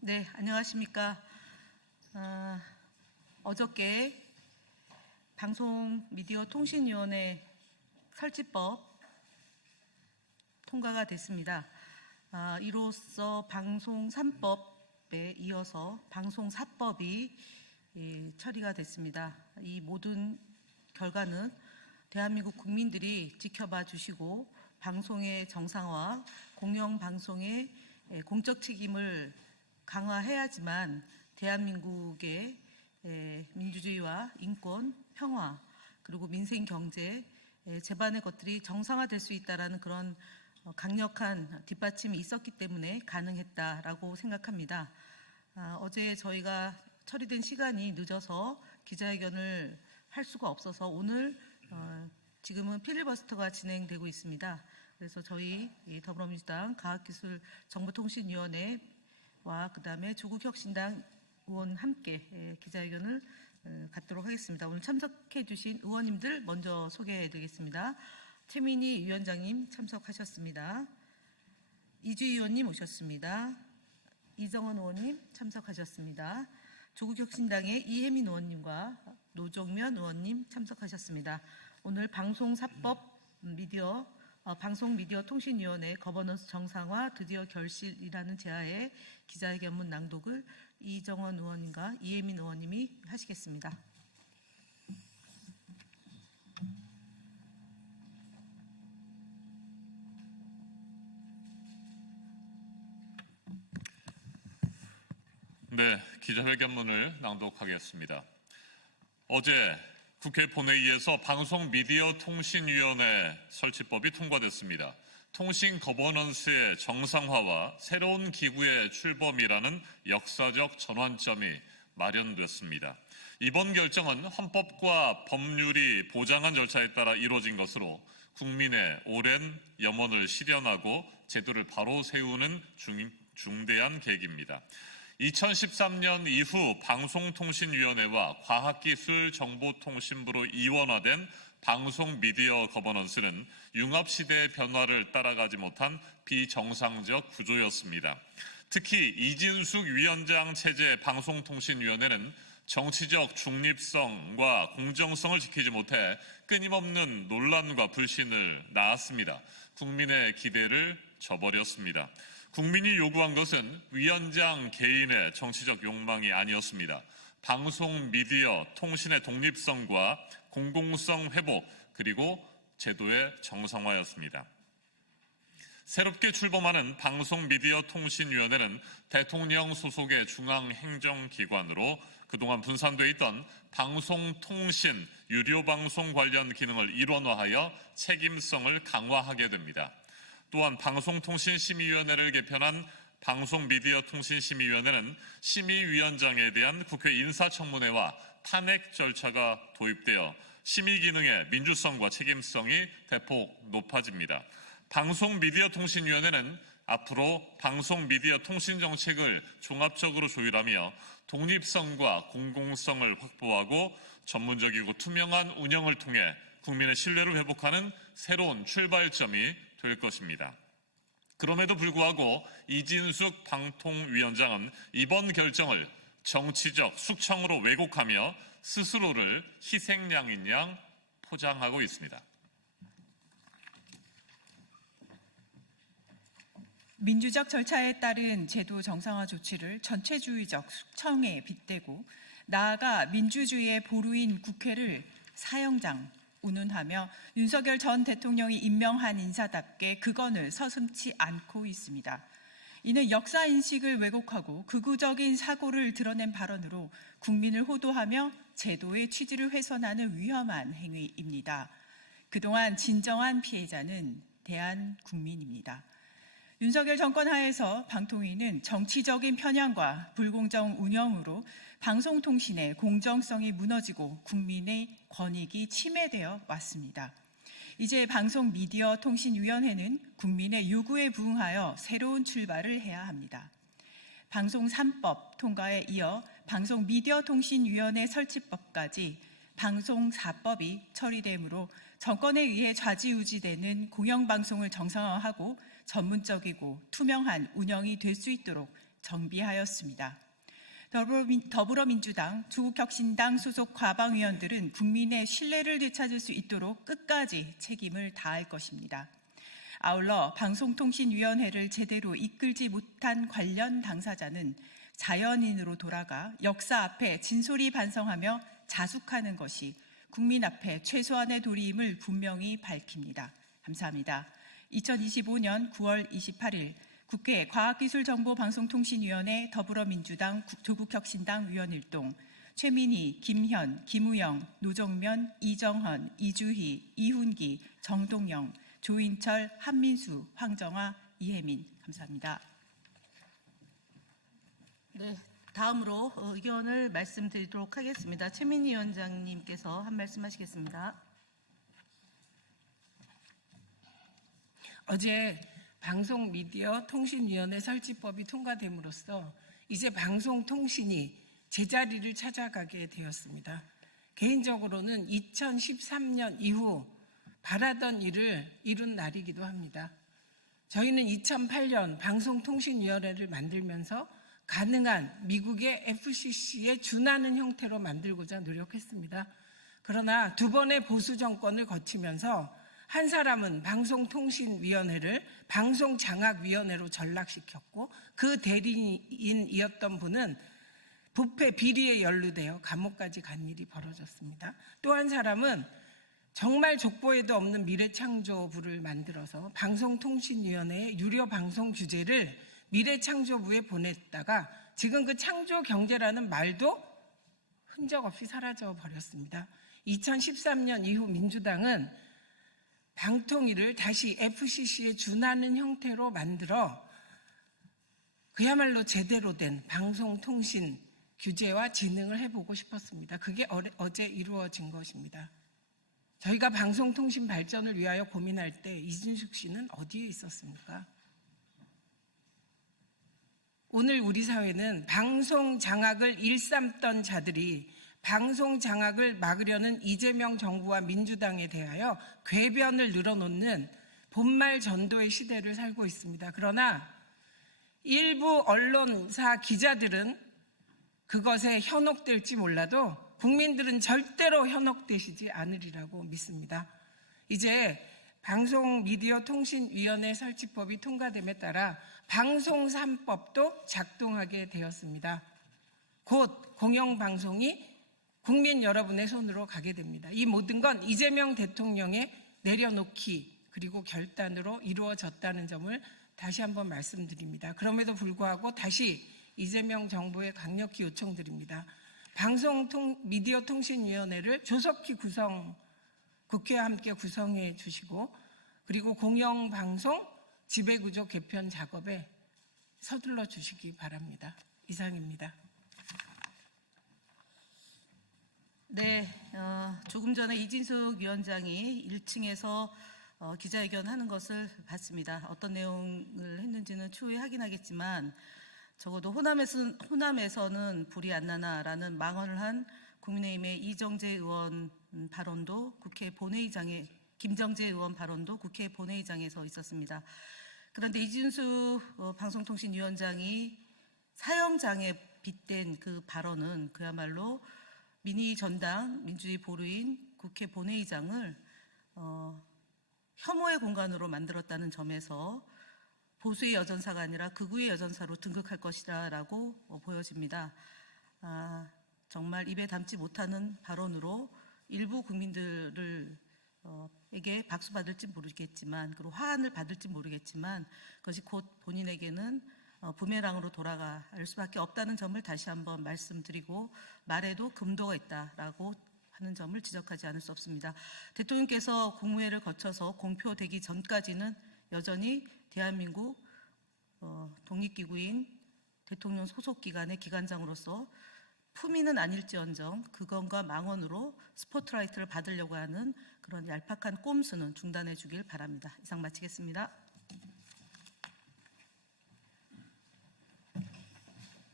네, 안녕하십니까. 어저께 방송미디어통신위원회 설치법 통과가 됐습니다. 이로써 방송 3법에 이어서 방송 4법이 처리가 됐습니다. 이 모든 결과는 대한민국 국민들이 지켜봐 주시고 방송의 정상화, 공영방송의 공적 책임을 강화해야지만 대한민국의 민주주의와 인권, 평화, 그리고 민생 경제, 제반의 것들이 정상화될 수 있다라는 그런 강력한 뒷받침이 있었기 때문에 가능했다라고 생각합니다. 어제 저희가 처리된 시간이 늦어서 기자회견을 할 수가 없어서 오늘 지금은 필리버스터가 진행되고 있습니다. 그래서 저희 더불어민주당 과학기술정보통신위원회와 그다음에 조국혁신당 의원 함께 기자회견을 갖도록 하겠습니다. 오늘 참석해 주신 의원님들 먼저 소개해 드리겠습니다. 최민희 위원장님 참석하셨습니다. 이주희 의원님 오셨습니다. 이정원 의원님 참석하셨습니다. 조국혁신당의 이혜민 의원님과 노종면 의원님 참석하셨습니다. 오늘 방송미디어통신위원회 거버넌스 정상화 드디어 결실이라는 제하에 기자회견문 낭독을 이정원 의원님과 이혜민 의원님이 하시겠습니다. 네, 기자회견문을 낭독하겠습니다. 어제 국회 본회의에서 방송미디어통신위원회 설치법이 통과됐습니다. 통신 거버넌스의 정상화와 새로운 기구의 출범이라는 역사적 전환점이 마련됐습니다. 이번 결정은 헌법과 법률이 보장한 절차에 따라 이루어진 것으로 국민의 오랜 염원을 실현하고 제도를 바로 세우는 중대한 계기입니다. 2013년 이후 방송통신위원회와 과학기술정보통신부로 이원화된 방송미디어 거버넌스는 융합시대의 변화를 따라가지 못한 비정상적 구조였습니다. 특히 이진숙 위원장 체제 방송통신위원회는 정치적 중립성과 공정성을 지키지 못해 끊임없는 논란과 불신을 낳았습니다. 국민의 기대를 저버렸습니다. 국민이 요구한 것은 위원장 개인의 정치적 욕망이 아니었습니다. 방송, 미디어, 통신의 독립성과 공공성 회복, 그리고 제도의 정상화였습니다. 새롭게 출범하는 방송미디어통신위원회는 대통령 소속의 중앙행정기관으로 그동안 분산돼 있던 방송통신, 유료방송 관련 기능을 일원화하여 책임성을 강화하게 됩니다. 또한 방송통신심의위원회를 개편한 방송미디어통신심의위원회는 심의위원장에 대한 국회 인사청문회와 탄핵 절차가 도입되어 심의 기능의 민주성과 책임성이 대폭 높아집니다. 방송미디어통신위원회는 앞으로 방송미디어통신정책을 종합적으로 조율하며 독립성과 공공성을 확보하고 전문적이고 투명한 운영을 통해 국민의 신뢰를 회복하는 새로운 출발점이 될 것입니다. 그럼에도 불구하고 이진숙 방통위원장은 이번 결정을 정치적 숙청으로 왜곡하며 스스로를 희생양인 양 포장하고 있습니다. 민주적 절차에 따른 제도 정상화 조치를 전체주의적 숙청에 빗대고 나아가 민주주의의 보루인 국회를 사형장 운운하며 윤석열 전 대통령이 임명한 인사답게 그건을 서슴지 않고 있습니다. 이는 역사인식을 왜곡하고 극우적인 사고를 드러낸 발언으로 국민을 호도하며 제도의 취지를 훼손하는 위험한 행위입니다. 그동안 진정한 피해자는 대한국민입니다. 윤석열 정권 하에서 방통위는 정치적인 편향과 불공정 운영으로 방송통신의 공정성이 무너지고 국민의 권익이 침해되어 왔습니다. 이제 방송미디어통신위원회는 국민의 요구에 부응하여 새로운 출발을 해야 합니다. 방송 3법 통과에 이어 방송미디어통신위원회 설치법까지 방송 4법이 처리되므로 정권에 의해 좌지우지되는 공영방송을 정상화하고 전문적이고 투명한 운영이 될 수 있도록 정비하였습니다. 더불어민주당, 조국혁신당 소속 과방위원들은 국민의 신뢰를 되찾을 수 있도록 끝까지 책임을 다할 것입니다. 아울러 방송통신위원회를 제대로 이끌지 못한 관련 당사자는 자연인으로 돌아가 역사 앞에 진솔히 반성하며 자숙하는 것이 국민 앞에 최소한의 도리임을 분명히 밝힙니다. 감사합니다. 2025년 9월 28일 국회 과학기술정보방송통신위원회 더불어민주당 조국혁신당 위원일동 최민희, 김현, 김우영, 노정면, 이정헌, 이주희, 이훈기, 정동영, 조인철, 한민수, 황정화, 이혜민. 감사합니다. 네, 다음으로 의견을 말씀드리도록 하겠습니다. 최민희 위원장님께서 한 말씀 하시겠습니다. 어제 방송미디어통신위원회 설치법이 통과됨으로써 이제 방송통신이 제자리를 찾아가게 되었습니다. 개인적으로는 2013년 이후 바라던 일을 이룬 날이기도 합니다. 저희는 2008년 방송통신위원회를 만들면서 가능한 미국의 FCC에 준하는 형태로 만들고자 노력했습니다. 그러나 두 번의 보수 정권을 거치면서 한 사람은 방송통신위원회를 방송장악위원회로 전락시켰고 그 대리인이었던 분은 부패 비리에 연루되어 감옥까지 간 일이 벌어졌습니다. 또 한 사람은 정말 족보에도 없는 미래창조부를 만들어서 방송통신위원회의 유료방송 규제를 미래창조부에 보냈다가 지금 그 창조경제라는 말도 흔적 없이 사라져 버렸습니다. 2013년 이후 민주당은 방통위를 다시 FCC에 준하는 형태로 만들어 그야말로 제대로 된 방송통신 규제와 진흥을 해보고 싶었습니다. 그게 어제 이루어진 것입니다. 저희가 방송통신 발전을 위하여 고민할 때 이준숙 씨는 어디에 있었습니까? 오늘 우리 사회는 방송 장악을 일삼던 자들이 방송 장악을 막으려는 이재명 정부와 민주당에 대하여 궤변을 늘어놓는 본말 전도의 시대를 살고 있습니다. 그러나 일부 언론사 기자들은 그것에 현혹될지 몰라도 국민들은 절대로 현혹되시지 않으리라고 믿습니다. 이제 방송미디어통신위원회 설치법이 통과됨에 따라 방송3법도 작동하게 되었습니다. 곧 공영방송이 국민 여러분의 손으로 가게 됩니다. 이 모든 건 이재명 대통령의 내려놓기 그리고 결단으로 이루어졌다는 점을 다시 한번 말씀드립니다. 그럼에도 불구하고 다시 이재명 정부에 강력히 요청드립니다. 미디어통신위원회를 조속히 국회와 함께 구성해 주시고 그리고 공영방송 지배구조 개편 작업에 서둘러 주시기 바랍니다. 이상입니다. 네, 조금 전에 이진숙 위원장이 1층에서 기자회견하는 것을 봤습니다. 어떤 내용을 했는지는 추후에 확인하겠지만 적어도 호남에서는 불이 안 나나라는 망언을 한 국민의힘의 이정재 의원 발언도 국회 본회의장에 김정재 의원 발언도 국회 본회의장에서 있었습니다. 그런데 이준수 방송통신위원장이 사형장에 빗댄 그 발언은 그야말로 민의 전당 민주주의 보루인 국회 본회의장을 혐오의 공간으로 만들었다는 점에서 보수의 여전사가 아니라 극우의 여전사로 등극할 것이라고 보여집니다. 정말 입에 담지 못하는 발언으로 일부 국민들에게 박수 받을지 모르겠지만 그리고 화환을 받을지 모르겠지만 그것이 곧 본인에게는 부메랑으로 돌아갈 수밖에 없다는 점을 다시 한번 말씀드리고 말에도 금도가 있다라고 하는 점을 지적하지 않을 수 없습니다. 대통령께서 국무회를 거쳐서 공표되기 전까지는 여전히 대한민국 독립기구인 대통령 소속기관의 기관장으로서 품위는 아닐지언정 그건과 망언으로 스포트라이트를 받으려고 하는 그런 얄팍한 꼼수는 중단해 주길 바랍니다. 이상 마치겠습니다.